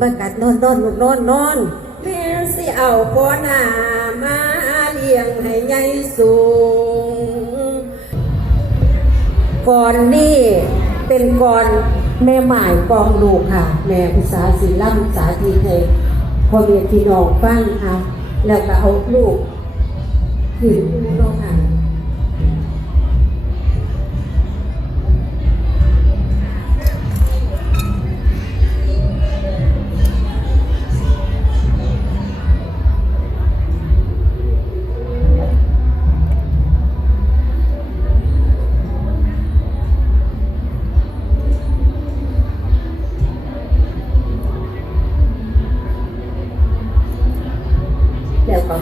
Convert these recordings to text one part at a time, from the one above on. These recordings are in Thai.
มากัดนอนนอนลูกนอนนอนแม่สิเอาพ่อหน้ามาเลี้ยงให้ใหญ่สูง ก่อนนี่เป็นก่อนแม่หมายกองลูกค่ะ แม่ภาษาศิลป์สาธิตให้พ่อเมียพี่น้องฟังค่ะ แล้วก็เอาลูกขึ้นน้องค่ะ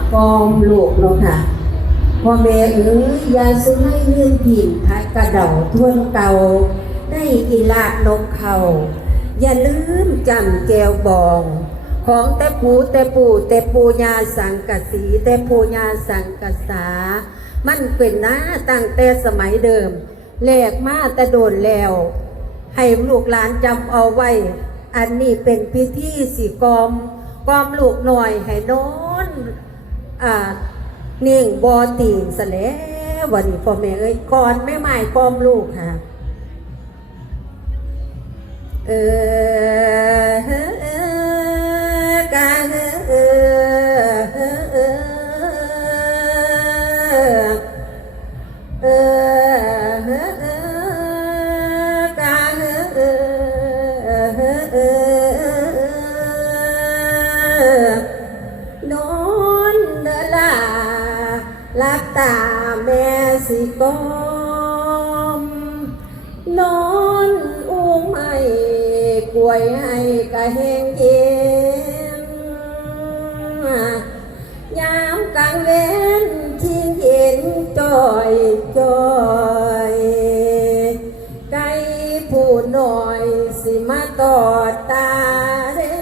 แล้วก็กอมลูกเนาะค่ะพ่อแม่เอ๋ยยาสุให้เลื่อนถิ่นพัดกระเดาทวนเก่าได้กินลาดนกเขาอย่าลืมจำแก้วบอง ของแต่ปูแต่ปูแต่ปูยาสังกสีแต่ปูยาสังกะสามันเป็นหน้าตั้งแต่สมัยเดิมแลกมาแต่โดนแล้ว ให้ลูกหลานจำเอาไว้ อันนี้เป็นพิธีสีกอมกอมลูกหน่อยให้นอน อ่าเน่งบอตีนสแล้ววันนี้พ่อแม่เอ้ยก่อนแม่หมายกอมลูกค่ะ เออ สิกอม นอนอุ้งไม่กวยให้กะแหงเย็นยามกลางเว้นทิ้งเห็นจอยจอยไก่ผู้น้อยสิมาตอดตาเด้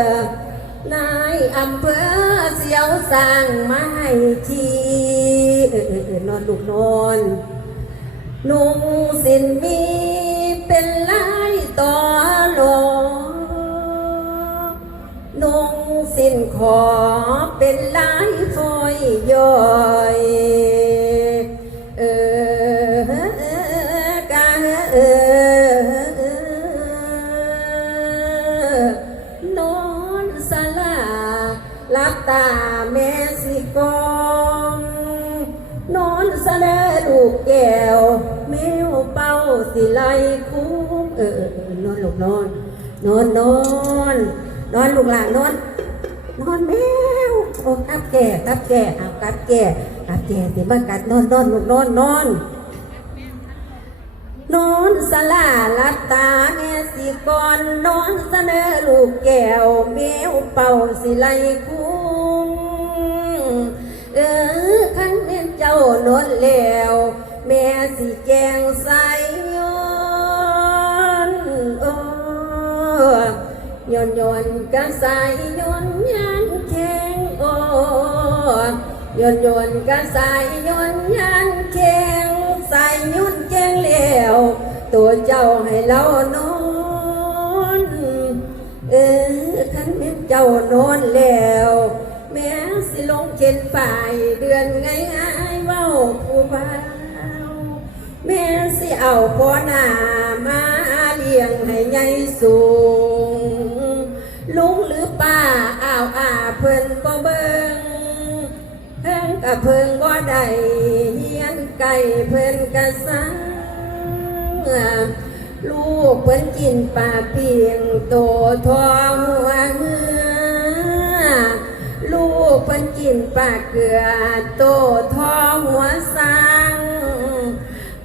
อนายอำเภอเสียวสั่งมาให้ที อนลูกนอนนุ่งสินมีเป็นลายต่อหลงนุ่งสินขอเป็นลายฟอยย่อยเออกาเออนอนสลาลับตา สะเลลูกแก้วแมวเป้าสิไลคุ้มเออเออเออนอนลูกนอน นอนนอนนอนลูกหลานนอน นอนแมวโอ้กับแก่กับแก่เอากับแก่กับแก่สิมากัดนอนนอนลูกนอนนอนนอนสลาลับตาแม่สิก่อนนอนเสนอลูกแก้วแมวเป่าสิไลคุ้มเออขัน จ้านอนแล้วแม่สิแจงใสย้อนโอ้ย้อนย้อนกะใสย้อนยันแข็งโอ้ย้อนย้อนกะใสย้อนยันแข็งใสยุ่นแข็งแล้วตัวเจ้าให้เรานอนเออขันเป็นเจ้านอนแล้ว แม่สิลงเข็นฝ่ายเดือนง่ายง่ายๆ เว้าผู้บ่าวแม่สิเอาพ่อหน้ามาเลี้ยงให้ใหญ่สูง ลุงหรือป้าอ้าวอาเพิ่นบ่เบิ่งเพิ่นกะเพิ่งบ่ได้เฮียนไก่เพิ่นกะสังลูกเพิ่นกินปลาเปียงโตทองหัวเหือ ลูกเพิ่นกินปลาเกลือ โตทองหัวสัง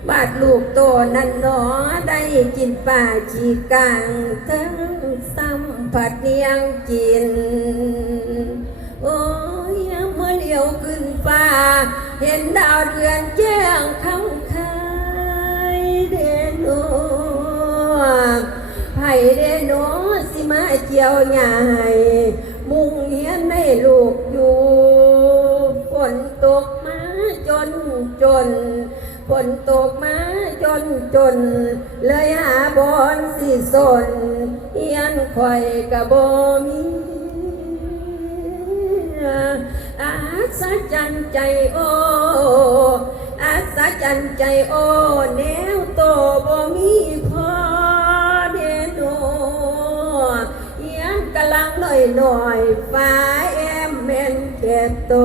บาดลูกโตนั่นหนอได้กินปลาชีกังทั้งสัมผัสเนียงกิน โอ้ยเมื่อเลี้ยวขึ้นฟ้าเห็นดาวเดือนแจ้งคำคายเดโนไผ่เดโนสิมาเจียวใหญ่ มุงเฮียนในลูกอยู่ฝนตกมาจนจนฝนตกมาจนจน เลยหาบอนสิสนเฮียนข่อยกะบ่มีอาศจรรย์ใจโออาศจรรย์ใจโอแนวโตบ่มี กำลังหน่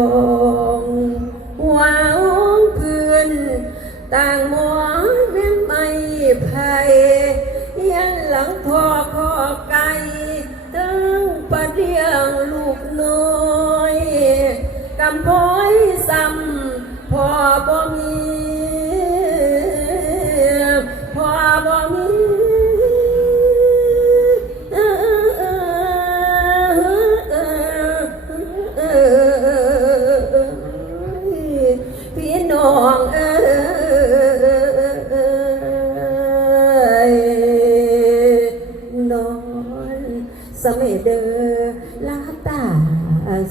อ สมัยเดินลาตา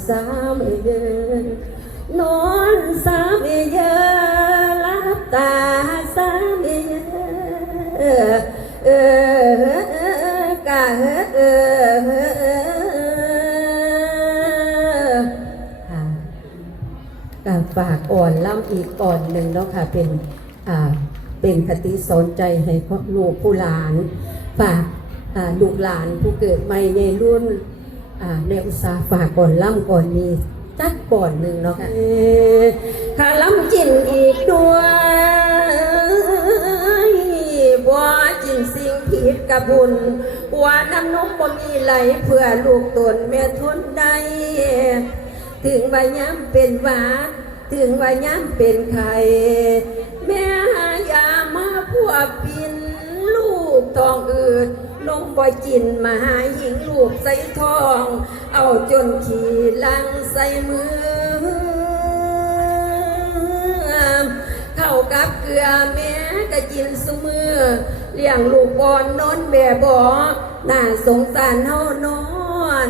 สามเดินนอนสามเยอลาตาสามเยอเออกะเออค่ะฝากอ่อนล่ำอีกอ่อนหนึ่งเนาะค่ะเป็นอ่าเป็นคติสอนใจให้พ่อลูกผู้หลานฝาก ลูกหลานผู้เกิดใหม่ในรุ่นในอุตสาหฝากก่อนล่ำก่อนมีจักก่อนหนึ่งเนาะค่ะข้าล้ำจินอีกด้วยบัวจินสิ่งผิดกับบุญว่าน้ำนมบ่มีไหลเพื่อลูกตนแม่ทนได้ถึงว่าย้ำเป็นหวานถึงว่าย้ำเป็นไข่แม่หายามาพวปินลูกทองอืด มบ่จินมาหาหญิงลูกใส่ทอง เอาจนขี่ลังใส่มือ เข้ากับเกลือแม่ก็กินสมือเลี้ยงลูกบอนนอนแบบบอน่าสงสารเฮาเนอ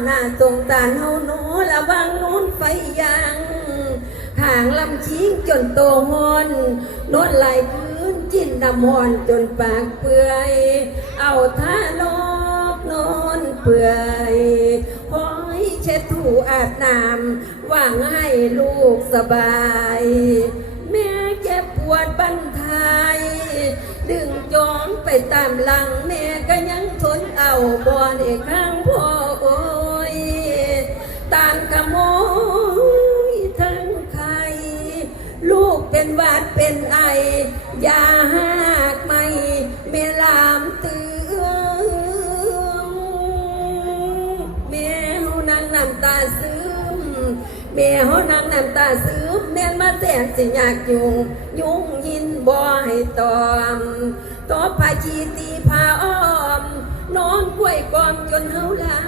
น่าสงสารเฮาเนอระวังโน้นไฟยังห่างลำชิงจนโตหอนนวดไหล พื้นจินน้ำหอนจนปากเปื่อย เอาท่าลอกนอนเปื่อยหอยเช็ดถูอาบน้ำหวังให้ลูกสบาย แม่เจ็บปวดบันทาย ดึงจอมไปตามหลังแม่ก็ยังทนเอาบอนเอกข้างพ่อ แม่เฮานั่งน้ำตาซึมแม่นมาแสนสิอยากยุงยุงยินบ่ให้ตอมตอพาชีตีพาอ้อม นอนกล้วยกอมจนเฮาลา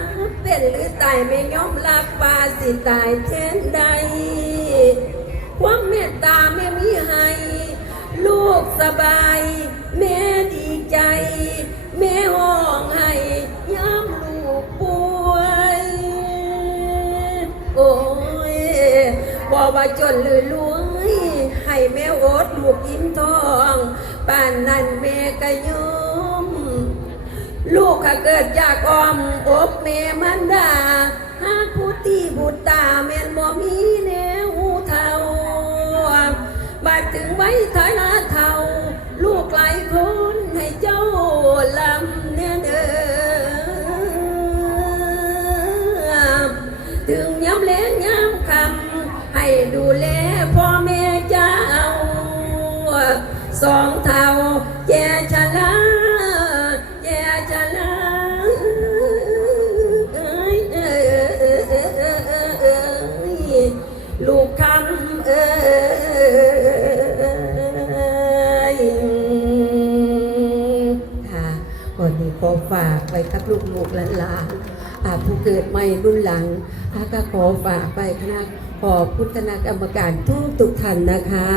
เป็นหรือตายไม่ยอมรับว่าสิตายแทนใดความเมตตาแม่มีให้ ลูกสบาย แม่ดีใจ ว่าจนหรือรวยให้แม่โอดลูกยิ้มทองป่านนั้นแม่ก็ยอมลูกข้าเกิดจากอ้อมอกแม่มันดาหากผู้ตีบุตรตาแม่นบ่มีแนวเท่าบัดถึงไว้ฐานะเท่า ลูกหลายคน สองเท่าแย่ชะลาแย่ชะลาเอ้ยเอ้ยเอ้ยเอ้ยเอ้ยเอ้ยเอ้ยลูกคำเอ้ยค่ะวันนี้ขอฝากไปกับลูกๆหลานอาผู้เกิดใหม่รุ่นหลังอาก็ขอฝากไปคณะขอพุทธนากรรมการทุกทุกท่านนะคะ